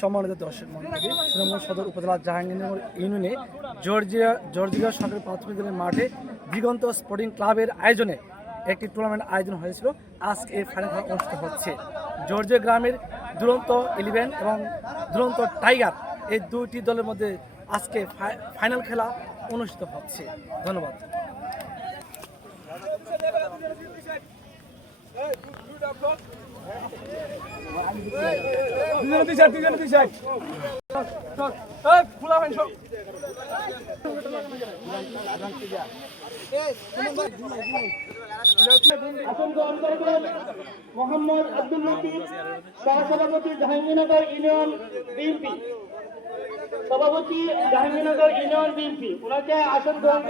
সম্মানিত দর্শক মণ্ডলী, সুনামগঞ্জ সদর উপজেলা জাহাঙ্গীরনগর ইউনিয়নে জর্জিয়া সরকারি প্রাথমিক বিদ্যালয়ের মাঠে দিগন্ত স্পোর্টিং ক্লাবের আয়োজনে একটি টুর্নামেন্ট আয়োজন হয়েছিল। আজকে এই ফাইনাল খেলা অনুষ্ঠিত হচ্ছে। জর্জিয়া গ্রামের দুরন্ত 11 এবং দুরন্ত টাইগার এই দুইটি দলের মধ্যে আজকে ফাইনাল খেলা অনুষ্ঠিত হচ্ছে। ধন্যবাদ। মোহাম্মদ আব্দুল লতিফ, সহসভাপতি জাহাঙ্গীরনগর ইউনিয়ন বিএনপি, সভাপতি জাহাঙ্গীরনগর ইউনিয়ন বিএনপি, ওনাকে আসন গ্রহণ